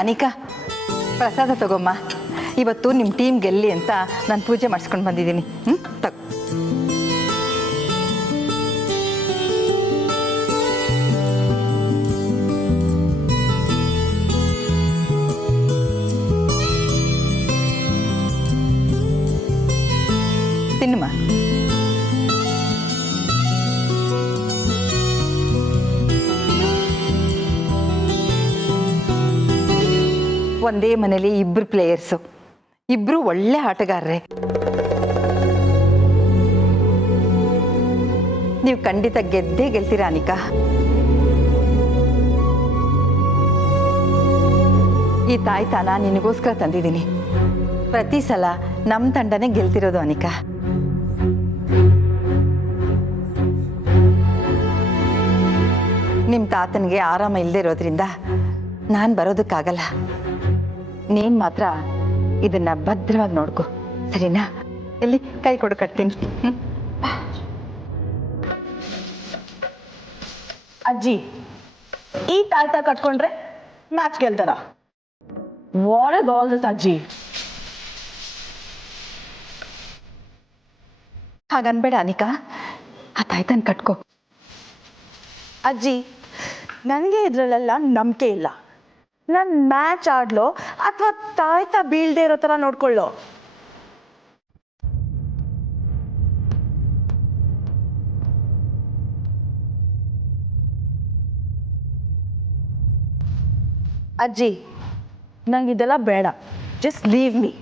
ಅನಿಕಾ, ಪ್ರಸಾದ ತಗೊಮ್ಮ. ಇವತ್ತು ನಿಮ್ಮ ಟೀಮ್ ಗೆಲ್ಲಿ ಅಂತ ನಾನು ಪೂಜೆ ಮಾಡಿಸ್ಕೊಂಡು ಬಂದಿದ್ದೀನಿ. ತಗೋ. ತಿನ್ನಮ್ಮ. ಒಂದೇ ಮನೇಲಿ ಇಬ್ರು ಪ್ಲೇಯರ್ಸು, ಇಬ್ರು ಒಳ್ಳೆ ಆಟಗಾರರೇ. ನೀವು ಖಂಡಿತ ಗೆದ್ದೇ ಗೆಲ್ತೀರಾ ಅನಿಕಾ. ಈ ತಾಯ್ತಾನ ನಿನಗೋಸ್ಕರ ತಂದಿದ್ದೀನಿ. ಪ್ರತಿ ಸಲ ನಮ್ಮ ತಂಡನೇ ಗೆಲ್ತಿರೋದು ಅನಿಕಾ. ನಿಮ್ಮ ತಾತನಿಗೆ ಆರಾಮ ಇಲ್ಲದೆ ಇರೋದ್ರಿಂದ ನಾನು ಬರೋದಕ್ಕಾಗಲ್ಲ. ನೀನು ಮಾತ್ರ ಇದನ್ನ ಭದ್ರವಾಗಿ ನೋಡ್ಕೊ, ಸರಿನಾ? ಎಲ್ಲಿ ಕೈ ಕೊಡು, ಕಟ್ತೀನಿ. ಅಜ್ಜಿ, ಈ ತಾಯ್ತ ಕಟ್ಕೊಂಡ್ರೆ ಮ್ಯಾಚ್ ಗೆಲ್ತಾರ? ವಾಟ್ ಇಸ್ ಆಲ್ ದಿಸ್ ಅಜ್ಜಿ? ಹಾಗನ್ಬೇಡ ಅನಿಕಾ, ಆ ತಾಯ್ತನ ಕಟ್ಕೋ. ಅಜ್ಜಿ, ನನಗೆ ಇದರಲ್ಲೆಲ್ಲ ನಂಬಿಕೆ ಇಲ್ಲ. ನಾನು ಮ್ಯಾಚ್ ಆಡ್ಲೋ ಅಥವಾ ತಾಯ್ತ ಬೀಳ್ದೇ ಇರೋ ಥರ ನೋಡ್ಕೊಳ್ಳೋ? ಅಜ್ಜಿ, ನಂಗೆ ಇದೆಲ್ಲ ಬೇಡ. Just leave me.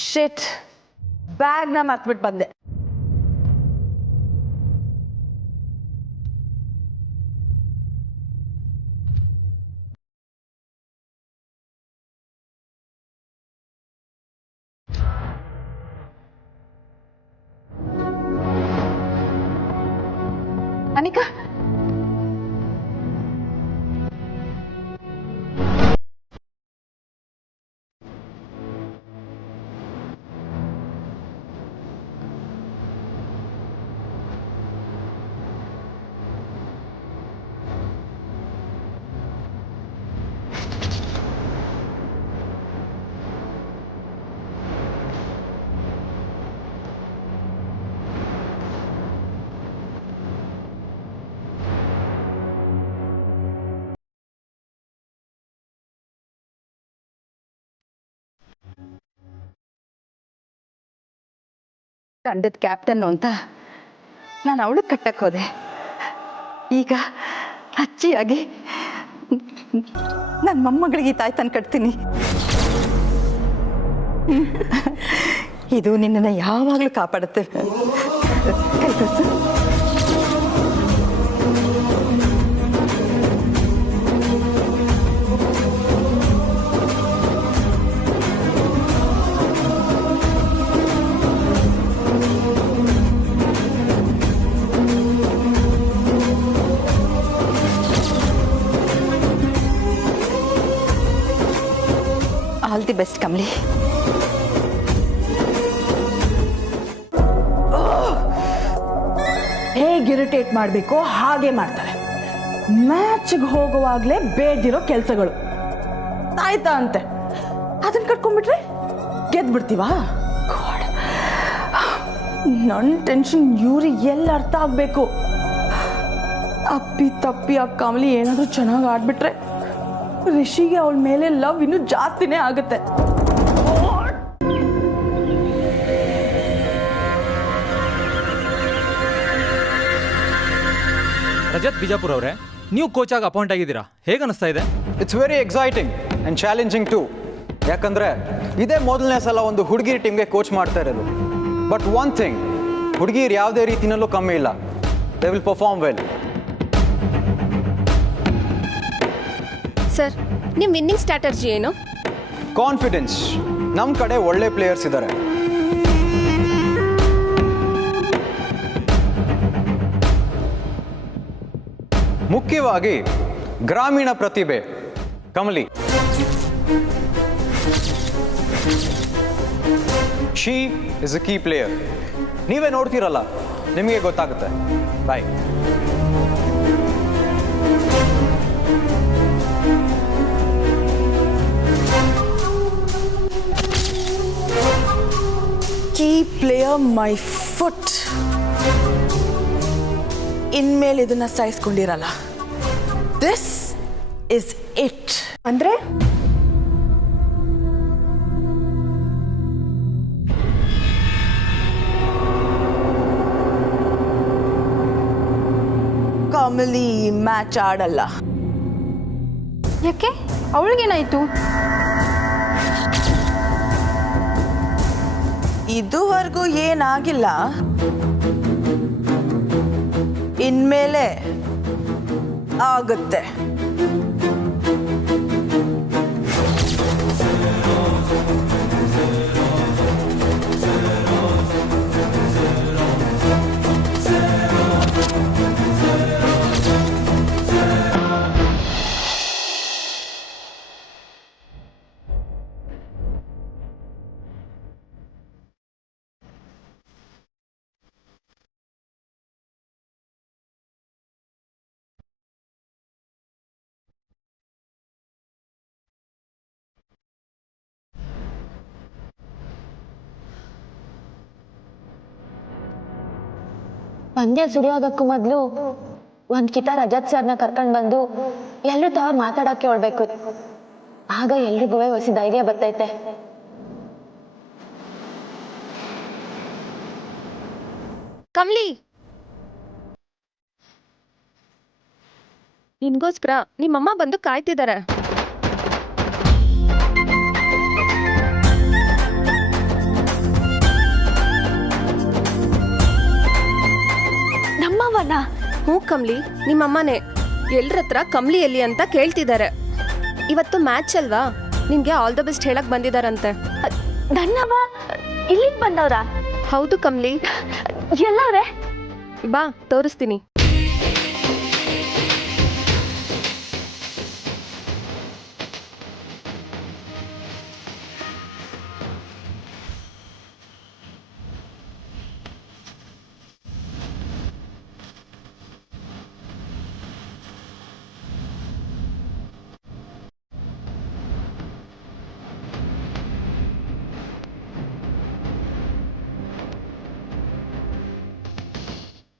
ಶಿಟ್, ಬ್ಯಾಗ್ನ ಮರ್ತ್ಬಿಟ್ಟು ಬಂದೆ. ಅನಿಕಾ, ತಂಡದ ಕ್ಯಾಪ್ಟನ್ನು ಅಂತ ನಾನು ಅವಳಿಗೆ ಕಟ್ಟಕ್ಕೆ ಹೋದೆ. ಈಗ ಅಚ್ಚಿಯಾಗಿ ನನ್ನ ಮೊಮ್ಮಗಳಿಗೆ ಈ ತಾಯ್ತನ ಕಟ್ತೀನಿ. ಇದು ನಿನ್ನನ್ನು ಯಾವಾಗಲೂ ಕಾಪಾಡುತ್ತೆ. ಕೈ ತೋರಿಸು. All the best Kamali. ಹೇಗೆ ಇರಿಟೇಟ್ ಮಾಡಬೇಕೋ ಹಾಗೆ ಮಾಡ್ತಾರೆ. ಮ್ಯಾಚ್ಗೆ ಹೋಗುವಾಗಲೇ ಬೇಡ್ದಿರೋ ಕೆಲಸಗಳು. ಆಯ್ತಾ ಅಂತೆ ಅದನ್ನ ಕಟ್ಕೊಂಡ್ಬಿಟ್ರೆ ಗೆದ್ಬಿಡ್ತೀವಾ? ನನ್ನ ಟೆನ್ಷನ್ ಇವ್ರಿಗೆ ಎಲ್ಲ ಅರ್ಥ ಆಗಬೇಕು. ಅಪ್ಪಿ ತಪ್ಪಿ ಆ ಕಮಲಿ ಏನಾದರೂ ಚೆನ್ನಾಗಿ ಆಡ್ಬಿಟ್ರೆ ರಿಷಿಗೆ ಅವಳ ಮೇಲೆ ಲವ್ ಇನ್ನೂ ಜಾಸ್ತಿನೇ ಆಗುತ್ತೆ. ರಜತ್ ಬಿಜಾಪುರ್ ಅವರೇ, ನೀವು ಕೋಚ್ ಆಗಿ ಅಪಾಯಿಂಟ್ ಆಗಿದ್ದೀರಾ, ಹೇಗೆ ಅನಿಸ್ತಾ ಇದೆ? It's very exciting and challenging too. ಯಾಕಂದರೆ ಇದೇ ಮೊದಲನೇ ಸಲ ಒಂದು ಹುಡುಗಿರ್ ಟೀಮ್ಗೆ ಕೋಚ್ ಮಾಡ್ತಾ ಇರೋದು. ಬಟ್ ಒನ್ ಥಿಂಗ್, ಹುಡುಗಿರು ಯಾವುದೇ ರೀತಿಯಲ್ಲೂ ಕಮ್ಮಿ ಇಲ್ಲ. They will perform well. Sir, ನಿಮ್ಮ ವಿನ್ನಿಂಗ್ ಸ್ಟ್ರಾಟಜಿ ಏನು? ಕಾನ್ಫಿಡೆನ್ಸ್. ನಮ್ಮ ಕಡೆ ಒಳ್ಳೆ ಪ್ಲೇಯರ್ಸ್ ಇದ್ದಾರೆ. ಮುಖ್ಯವಾಗಿ ಗ್ರಾಮೀಣ ಪ್ರತಿಭೆ Kamali. She is a key player. ನೀವೇ ನೋಡ್ತೀರಲ್ಲ, ನಿಮಗೆ ಗೊತ್ತಾಗುತ್ತೆ. Boy. Key player my foot. ಇನ್ಮೇಲೆ ಇದನ್ನ ಸಾಯಿಸ್ಕೊಂಡಿರಲ್ಲ. This is it. ಅಂದ್ರೆ ಕಮಲಿ ಮ್ಯಾಚ್ ಆಡಲ್ಲ. ಯಾಕೆ ಅವಳಿಗೇನಾಯ್ತು? ಇದುವರೆಗೂ ಏನಾಗಿಲ್ಲ. ಇನ್ಮೇಲೆ ಆಗುತ್ತೆ. ಪಂದ್ಯ ಶುರುವಾಗಕ್ಕೂ ಮೊದಲು ಒಂದ್ ಕಿತ ರಜತ್ ಸರ್ನ ಕರ್ಕೊಂಡ್ ಬಂದು ಎಲ್ರು ತಾವ ಮಾತಾಡಕ್ಕೆ ಹೇಳ್ಬೇಕು. ಆಗ ಎಲ್ರಿಗೂ ಹೊಸ ಧೈರ್ಯ ಬರ್ತೈತೆ. ಕಮ್ಲಿ, ನಿನ್ಗೋಸ್ಕರ ನಿಮ್ಮಮ್ಮ ಬಂದು ಕಾಯ್ತಿದ್ದಾರೆ. ನಮ್ಮವನ ಹ್ಞೂ ಕಮ್ಲಿ, ನಿಮ್ಮಮ್ಮನೇ. ಎಲ್ರತ್ರ ಕಮ್ಲಿ ಎಲ್ಲಿ ಅಂತ ಕೇಳ್ತಿದ್ದಾರೆ. ಇವತ್ತು ಮ್ಯಾಚ್ ಅಲ್ವಾ, ನಿನ್ಗೆ ಆಲ್ ದ ಬೆಸ್ಟ್ ಹೇಳಕ್ ಬಂದಿದಾರಂತೆ. ನನ್ನವ ಇಲ್ಲಿಗೆ ಬಂದವ್ರ? ಹೌದು ಕಮ್ಲಿ. ಎಲ್ಲವ್ರೆ? ಬಾ ತೋರಿಸ್ತೀನಿ.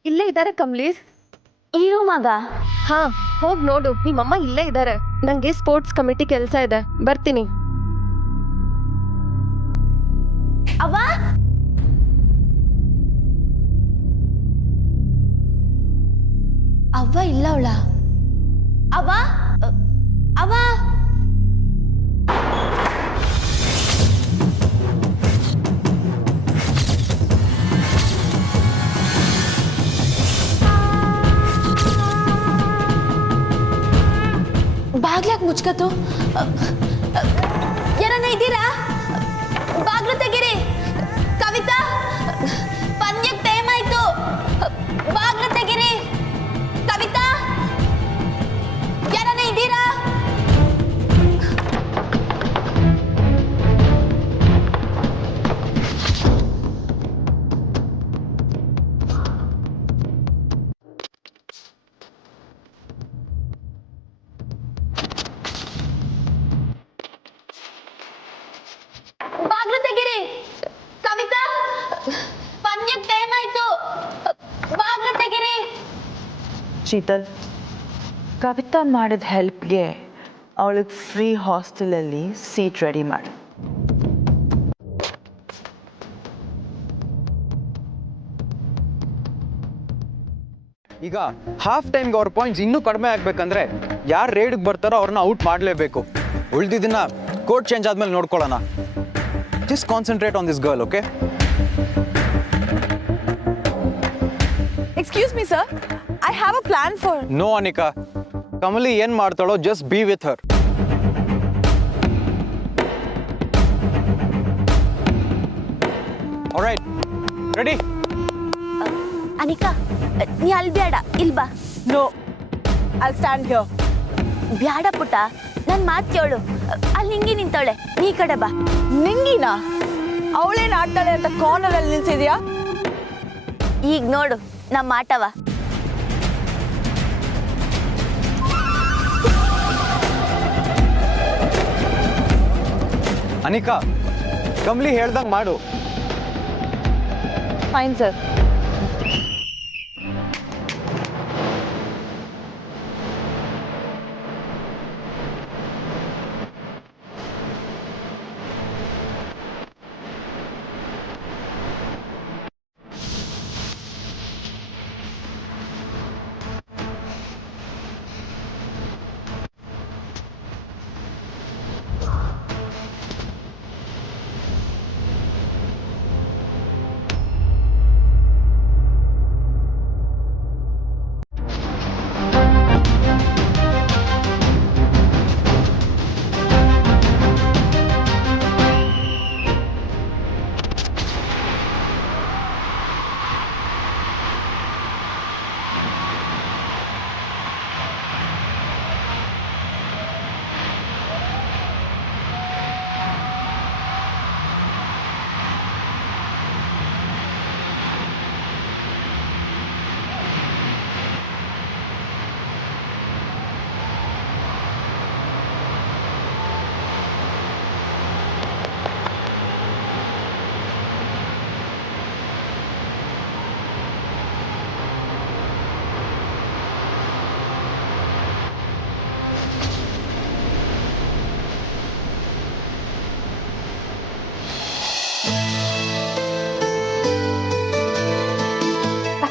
ಇಲ್ಲೇ ಇದ್ದಾರೆ ಕಮ್ಲಿ. ಈ ರೂಮಾಗ? ಹಾ, ಹೋಗ್ ನೋಡು, ನಿಮ್ಮಮ್ಮ ಇಲ್ಲೇ ಇದ್ದಾರೆ. ನಂಗೆ ಸ್ಪೋರ್ಟ್ಸ್ ಕಮಿಟಿ ಕೆಲಸ ಇದೆ, ಬರ್ತೀನಿ. ಅವ್ವ, ಅವ್ವ ಇಲ್ಲ ಅವಳ. ಅವ್ವ, ಅವ್ವ, ಬಾಗ್ಲಾಕ್ ಮುಚ್ಕತ್ತು. ಯಾರನ್ನ ಇದ್ದೀರಾ? ಬಾಗ್ಲು ತೆಗೀರಿ. ಕವಿತಾ, ಪಂದ್ಯಕ್ಕೆ ಟೈಮ್ ಆಯ್ತು. ಬಾಗ್ಲು ತೆಗೀರಿ. ಕವಿತಾ, ಯಾರನ್ನ ಇದ್ದೀರಾ? ಬಾಗ್ಲು ತೆಗೀರಿ. ಕವಿತಾ, ಪಂದ್ಯಕ್ಕೆ ಟೈಮ್ ಆಯ್ತು. ಬಾಗ್ಲು ತೆಗೀರಿ. ಶೀತಲ್, ಕವಿತಾ ಮಾಡಿದ ಹೆಲ್ಪ್ಗೆ ಅವಳಿಗೆ ಫ್ರೀ ಹಾಸ್ಟೆಲಲ್ಲಿ ಸೀಟ್ ರೆಡಿ ಮಾಡು. ಈಗ ಹಾಫ್ ಟೈಮ್ಗೆ ಅವ್ರ ಪಾಯಿಂಟ್ಸ್ ಇನ್ನೂ ಕಡಿಮೆ ಆಗ್ಬೇಕಂದ್ರೆ ಯಾರು ರೇಡ್ಗೆ ಬರ್ತಾರೋ ಅವ್ರನ್ನ ಔಟ್ ಮಾಡಲೇಬೇಕು. ಉಳಿದಿದ್ದನ್ನ ಕೋರ್ಟ್ ಚೇಂಜ್ ಆದ್ಮೇಲೆ ನೋಡ್ಕೊಳ್ಳೋಣ. Just concentrate on this girl, okay? Excuse me sir, I have a plan for. No Anika, Kamali ಏನ್ ಮಾಡ್ತಾಳೋ just be with her. Alright, ready? Anika, ನೀ ಅಲ್ಲಿ ಬೇಡ, ಇಲ್ ಬಾ. No, I stand here. ಬ್ಯಾಡ ಪುಟ್ಟ, ನನ್ ಮಾತ್ ಕೇಳು. ಅಲ್ಲಿ ನಿಂಗಿ ನಿಂತವಳೆ, ನೀ ಕಡೆ ಬಾ. ನಿಂಗಿನ ಅವಳೇನ್ ಆಡ್ತಾಳೆ ಅಂತ ಕಾರ್ನರ್ ಅಲ್ಲಿ ನಿಲ್ಸಿದ್ಯಾ? ಈಗ ನೋಡು ನಮ್ಮ ಆಟವ. ಅನಿಕಾ, ಕಮ್ಲಿ ಹೇಳ್ದಂಗೆ ಮಾಡು. Fine sir.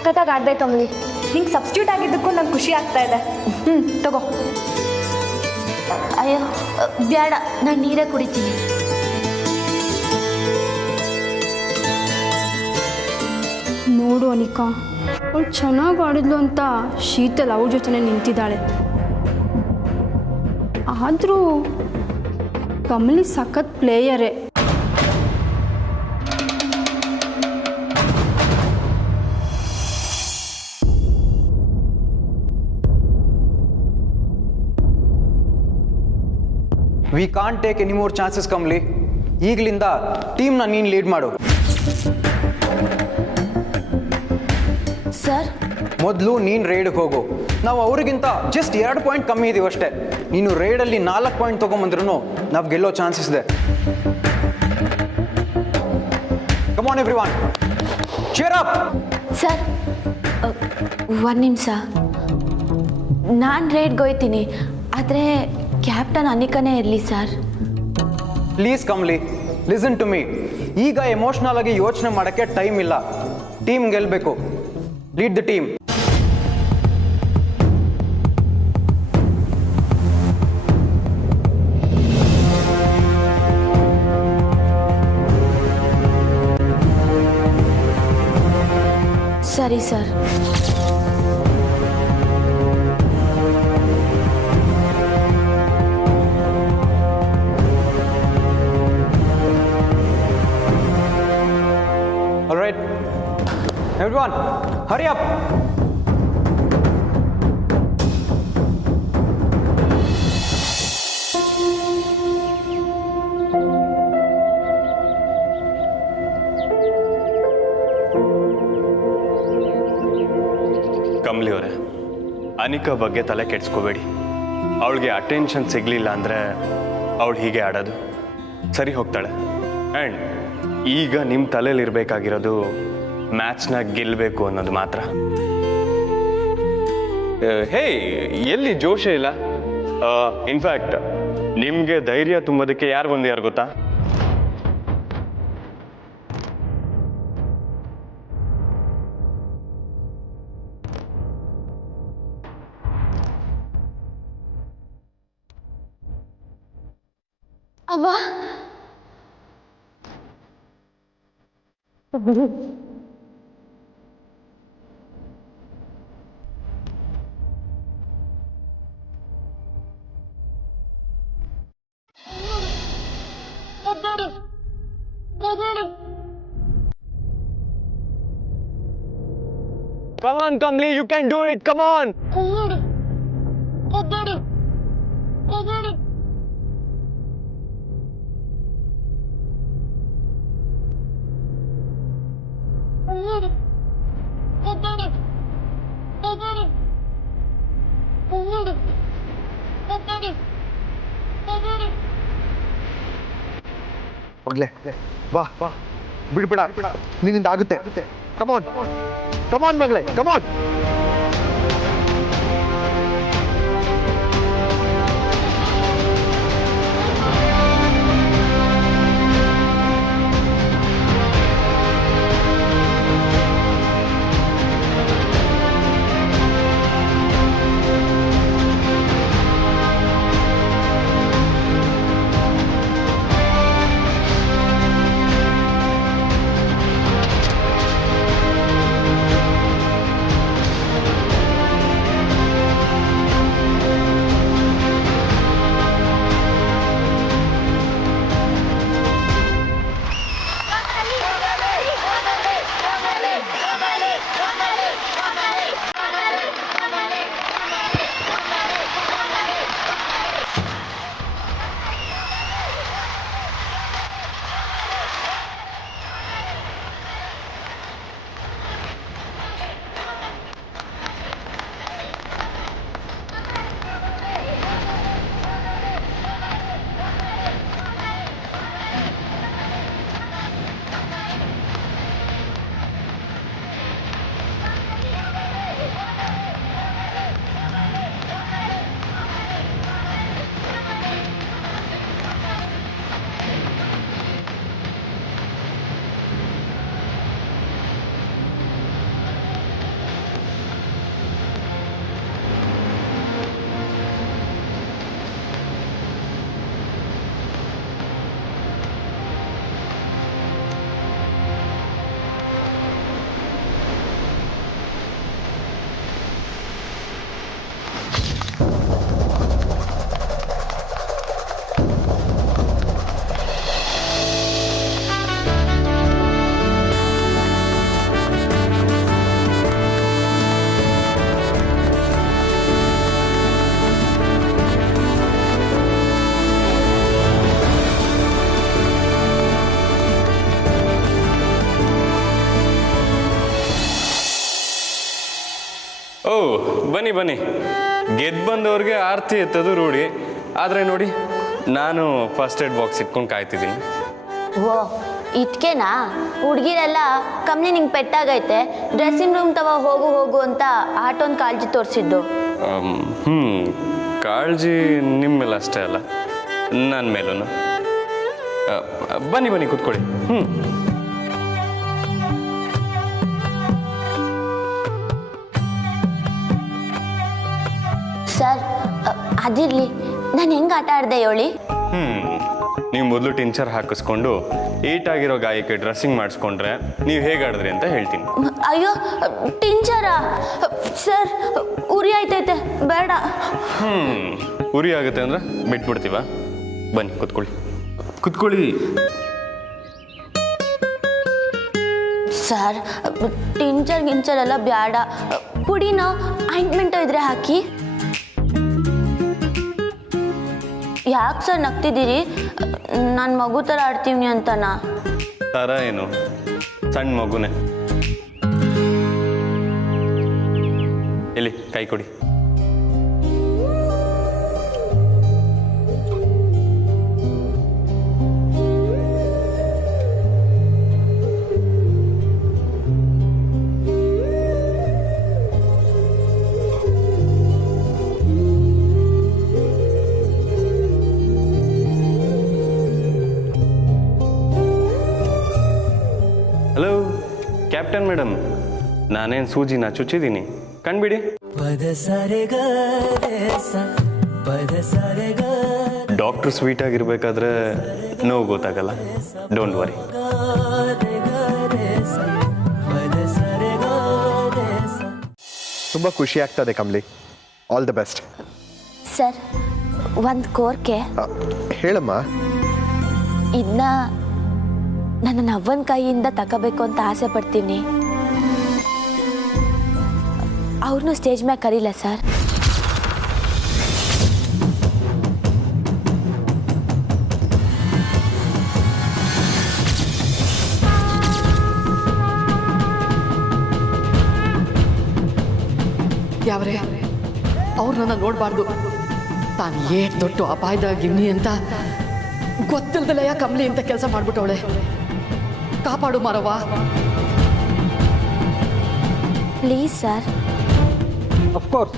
ಸಖತ್ತಾಗಿ ಆಡ್ದೆ ಕಮಲಿ. ನಿಂಗೆ ಸಬ್ಸ್ಟ್ಯೂಟ್ ಆಗಿದ್ದಕ್ಕೂ ನಂಗೆ ಖುಷಿ ಆಗ್ತಾ ಇದೆ. ತಗೋ. ಅಯ್ಯೋ ಬೇಡ, ನಾನು ನೀರೇ ಕುಡಿತೀನಿ. ನೋಡು ಅನಿಕಾ, ಅವಳು ಚೆನ್ನಾಗಿ ಆಡಿದ್ಲು ಅಂತ ಶೀತಲ್ ಅವ್ರ ಜೊತೆ ನಿಂತಿದ್ದಾಳೆ. ಆದರೂ ಕಮಲಿ ಸಖತ್ ಪ್ಲೇಯರೇ. We can't take any more chances Kamli. ಈಗಲಿಂದ ಟೀಮ್ನ ನೀನು ಲೀಡ್ ಮಾಡು. ಸರ್, ಮೊದಲು ನೀನು ರೈಡ್ಗೆ ಹೋಗು. ನಾವು ಅವ್ರಿಗಿಂತ ಜಸ್ಟ್ 2 ಪಾಯಿಂಟ್ ಕಮ್ಮಿ ಇದೀವಿ ಅಷ್ಟೇ. ನೀನು ರೈಡಲ್ಲಿ 4 ಪಾಯಿಂಟ್ ತೊಗೊಂಬಂದ್ರೂ ನಾವು ಗೆಲ್ಲೋ ಚಾನ್ಸಸ್ ಇದೆ. Come on everyone, cheer up. Sir ಒಂದು ನಿಮಿಷ, ನಾನು ರೈಡ್ಗೆ ಹೋಯ್ತೀನಿ, ಆದರೆ ಕ್ಯಾಪ್ಟನ್ ಅನಿಕಾನೇ ಇರಲಿ sir. Please Kamli, listen to me. ಈಗ ಎಮೋಷ್ನಲ್ ಆಗಿ ಯೋಚನೆ ಮಾಡೋಕ್ಕೆ ಟೈಮ್ ಇಲ್ಲ. ಟೀಮ್ ಗೆಲ್ಲಬೇಕು. Lead the team. ಸರಿ sir. All right, everyone, hurry up. Kamli ಅವರೇ, ಅನಿಕಾ ಬಗ್ಗೆ ತಲೆ ಕೆಡಿಸ್ಕೋಬೇಡಿ. ಅವಳಿಗೆ ಅಟೆನ್ಷನ್ ಸಿಗಲಿಲ್ಲ ಅಂದರೆ ಅವಳು ಹೀಗೆ ಆಡೋದು. ಸರಿ ಹೋಗ್ತಾಳೆ. ಆ್ಯಂಡ್ ಈಗ ನಿಮ್ಮ ತಲೆಯಲ್ಲಿರಬೇಕಾಗಿರೋದು ಮ್ಯಾಚ್ನ ಗೆಲ್ಲಬೇಕು ಅನ್ನೋದು ಮಾತ್ರ. ಹೇ, ಎಲ್ಲಿ ಜೋಶೇ ಇಲ್ಲ. ಇನ್ಫ್ಯಾಕ್ಟ್ ನಿಮಗೆ ಧೈರ್ಯ ತುಂಬೋದಕ್ಕೆ ಯಾರು ಬಂದಿದ್ದಾರೆ ಗೊತ್ತಾ? ಅವ್ವ, Come on, Kamli, you can do it. Come on. ಮಗಳೇ ಬಾ ಬಿಡ್ಬೇಡ ನಿನ್ನಿಂದ ಆಗುತ್ತೆ ಕಮಾನ್ ಕಮಾನ್ ಮಗಳೇ ಕಮಾನ್. ಓ ಬನ್ನಿ ಬನ್ನಿ, ಗೆದ್ದು ಬಂದವ್ರಿಗೆ ಆರತಿ ಎತ್ತೋದು ರೂಢಿ. ಆದರೆ ನೋಡಿ, ನಾನು ಫಸ್ಟ್ ಏಡ್ ಬಾಕ್ಸ್ ಇಟ್ಕೊಂಡು ಕಾಯ್ತಿದ್ದೀನಿ. ಓ ಇಟ್ಕೆನಾ? ಹುಡುಗಿರೆಲ್ಲ ಕಮ್ಮಿ ನಿಂಗೆ ಪೆಟ್ಟಾಗೈತೆ, ಡ್ರೆಸ್ಸಿಂಗ್ ರೂಮ್ ತವ ಹೋಗು ಹೋಗು ಅಂತ ಆಟೋನ್ ಕಾಳಜಿ ತೋರಿಸಿದ್ದು. ಕಾಳಜಿ ನಿಮ್ಮ ಮೇಲೆ ಅಷ್ಟೇ ಅಲ್ಲ, ನನ್ನ ಮೇಲೂ. ಬನ್ನಿ ಬನ್ನಿ ಕೂತ್ಕೊಳ್ಳಿ. ಸರ್ ಅದಿರ್ಲಿ, ನಾನು ಹೆಂಗೆ ಆಟ ಆಡಿದೆ ಹೇಳಿ? ನೀವು ಮೊದಲು ಟಿಂಚರ್ ಹಾಕಿಸ್ಕೊಂಡು ಏಟಾಗಿರೋ ಗಾಯಕ್ಕೆ ಡ್ರೆಸ್ಸಿಂಗ್ ಮಾಡಿಸ್ಕೊಂಡ್ರೆ ನೀವು ಹೇಗೆ ಆಡಿದ್ರಿ ಅಂತ ಹೇಳ್ತೀನಿ. ಅಯ್ಯೋ ಟಿಂಚರಾ? ಸರ್ ಉರಿ ಆಯ್ತೈತೆ, ಬೇಡ. ಉರಿ ಆಗುತ್ತೆ ಅಂದ್ರೆ ಬಿಟ್ಬಿಡ್ತೀವ? ಬನ್ನಿ ಕೂತ್ಕೊಳ್ಳಿ ಕೂತ್ಕೊಳ್ಳಿ. ಸರ್ ಟಿಂಚರ್ ಗಿಂಚರ್ ಎಲ್ಲ ಬೇಡ, ಪುಡಿನ ಆಯಿಂಟ್ಮೆಂಟ್ ಇದ್ರೆ ಹಾಕಿ. ಯಾಕೆ ಸರ್ ನಗ್ತಿದ್ದೀರಿ? ನಾನು ಮಗು ಥರ ಆಡ್ತೀವಿ ಅಂತನಾ? ಥರ ಏನು, ಸಣ್ಣ ಮಗುನೇ. ಇಲ್ಲಿ ಕೈ ಕೊಡಿ. ಹಲೋ ಕ್ಯಾಪ್ಟನ್ ಮೇಡಮ್, ನಾನೇನು ಸೂಜಿನ ಚುಚ್ಚಿದ್ದೀನಿ, ಕಣ್ಬಿಡಿ. ಡಾಕ್ಟ್ರು ಸ್ವೀಟ್ ಆಗಿರ್ಬೇಕಾದ್ರೆ ನೋವು ಗೊತ್ತಾಗಲ್ಲ, ಡೋಂಟ್ ವರಿ. ತುಂಬ ಖುಷಿ ಆಗ್ತದೆ Kamali, all the best. Sir ಒಂದು ಕೋರಿಕೆ. ಹೇಳಮ್ಮ. ಇದನ್ನ ನನ್ನ ಅವ್ವನ ಕೈಯಿಂದ ತಗೋಬೇಕು ಅಂತ ಆಸೆ ಪಡ್ತೀನಿ. ಅವ್ರನ್ನೂ ಸ್ಟೇಜ್ ಮ್ಯಾಗ ಕರೀಲ ಸರ್? ಯಾವ್ರೆ ಅವ್ರನ್ನ ನೋಡಬಾರ್ದು, ತಾನು ಏಟ್ ದೊಡ್ಡ ಅಪಾಯದಾಗಿವ್ನಿ ಅಂತ ಗೊತ್ತಿಲ್ದಲಯ್ಯ ಕಮಲಿ ಅಂತ ಕೆಲಸ ಮಾಡ್ಬಿಟ್ಟವಳೆ. ಕಾಪಾಡು ಮಾರವ್ವ. Please sir. ಅಫ್ಕೋರ್ಸ್.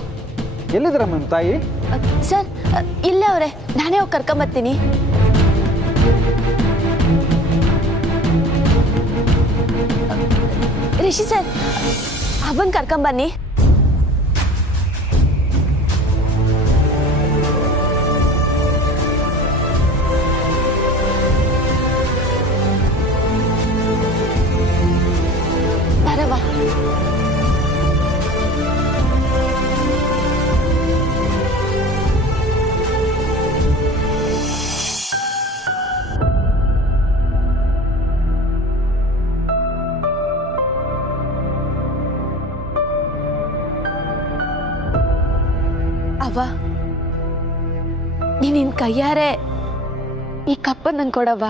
ಎಲ್ಲಿದ್ದೀರಮ್ಮ ನಿಮ್ಮ ತಾಯಿ? ಸರ್ ಇಲ್ಲೇ ಅವರೇ, ನಾನೇ ಹೋಗಿ ಕರ್ಕೊಂಬರ್ತೀನಿ. ರಿಷಿ ಸರ್, ಅವನ್ ಕರ್ಕೊಂಬನ್ನಿ. ಬರವಾ. ಅವ್ವ, ನಿನ್ನ ಕೈಯಾರೆ ಈ ಕಪ್ಪ ನಂಗೆ ಕೊಡವ್ವ.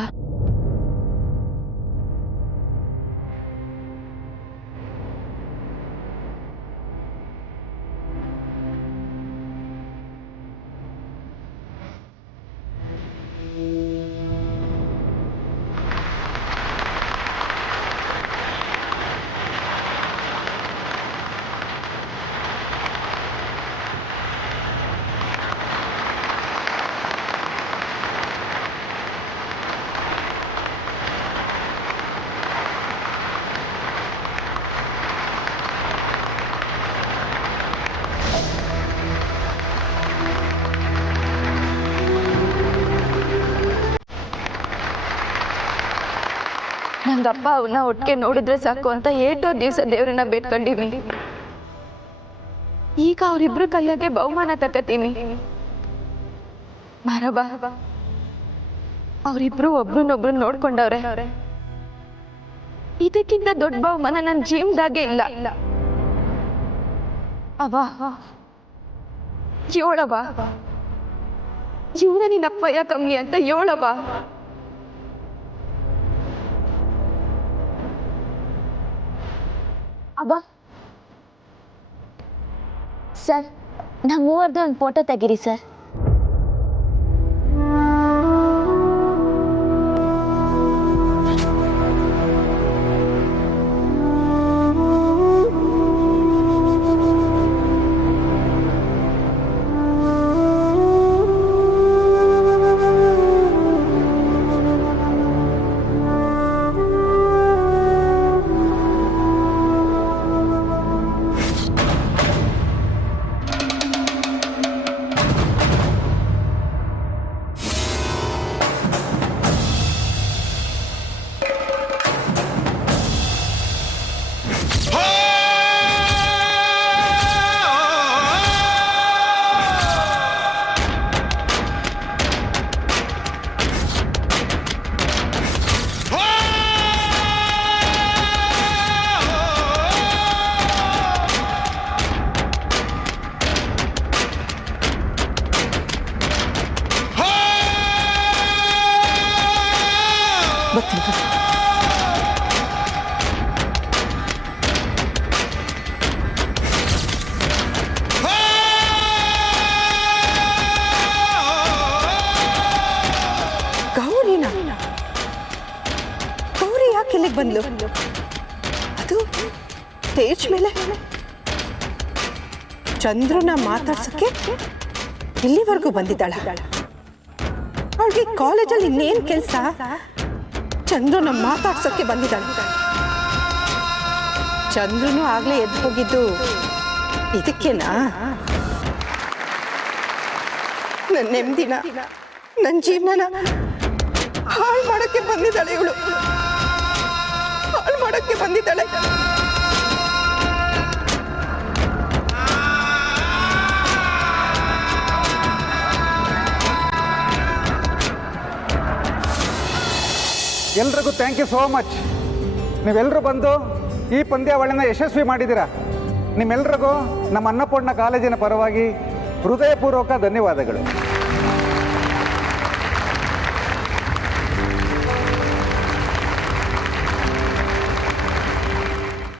ನಂಗಪ್ಪ ಅವನ್ನ ಒಟ್ಟಿಗೆ ನೋಡಿದ್ರೆ ಸಾಕು ಅಂತ ಏಟೋ ದಿವಸ ದೇವ್ರನ್ನ ಬೇಡ್ಕೊಂಡಿನಿ. ಈಗ ಅವ್ರಿಬ್ರು ಕೈಯಾಗೆ ಬಹುಮಾನ ತಕ್ಕತೀನಿ. ಮರಬಾ, ಅವರಿಬ್ರು ಒಬ್ರನ್ನೊಬ್ರು ನೋಡ್ಕೊಂಡವ್ರೆ. ಇದಕ್ಕಿಂತ ದೊಡ್ಡ ಬಹುಮಾನ ನನ್ನ ಜೀವನದಾಗೆ ಇಲ್ಲ. ಅವ ಯೋಳವ, ಇವ್ರ ನಿನ್ನಪ್ಪಯ್ಯ ಕಮ್ಮಿ ಅಂತ ಯೋಳವ. ಅಬ್ಬ ಸರ್, ನಮ್ಮ ಮೂವರ್ದು ಒಂದು ಫೋಟೋ ತೆಗೀರಿ ಸರ್. ಗೌರಿ ಯಾಕೆ ಇಲ್ಲಿಗೆ ಬಂದ್ಲು? ಅದು ಸ್ಟೇಜ್ ಮೇಲೆ ಚಂದ್ರನ ಮಾತಾಡ್ಸಕ್ಕೆ ಇಲ್ಲಿವರೆಗೂ ಬಂದಿದ್ದಾಳ. ಅವಳಿಗೆ ಕಾಲೇಜಲ್ಲಿ ಇನ್ನೇನು ಕೆಲಸ? ಚಂದ್ರನ ಮಾತಾಡ್ಸಕ್ಕೆ ಬಂದಿದ್ದಾಳೆ. ಚಂದ್ರನು ಆಗ್ಲೇ ಎದ್ದು ಹೋಗಿದ್ದು ಇದಕ್ಕೇನಾ? ನನ್ನ ನೆಮ್ಮದಿನ, ನನ್ನ ಜೀವನನ ಹಾಳು ಮಾಡೋಕ್ಕೆ ಬಂದಿದ್ದಾಳೆ ಇವಳು. ಹಾಳು ಮಾಡೋಕ್ಕೆ ಬಂದಿದ್ದಾಳೆ. ಎಲ್ರಿಗೂ ಥ್ಯಾಂಕ್ ಯು ಸೋ ಮಚ್. ನೀವೆಲ್ಲರೂ ಬಂದು ಈ ಪಂದ್ಯಾವಳಿನ ಯಶಸ್ವಿ ಮಾಡಿದ್ದೀರಾ. ನಿಮ್ಮೆಲ್ರಿಗೂ ನಮ್ಮ ಅನ್ನಪೂರ್ಣ ಕಾಲೇಜಿನ ಪರವಾಗಿ ಹೃದಯಪೂರ್ವಕ ಧನ್ಯವಾದಗಳು.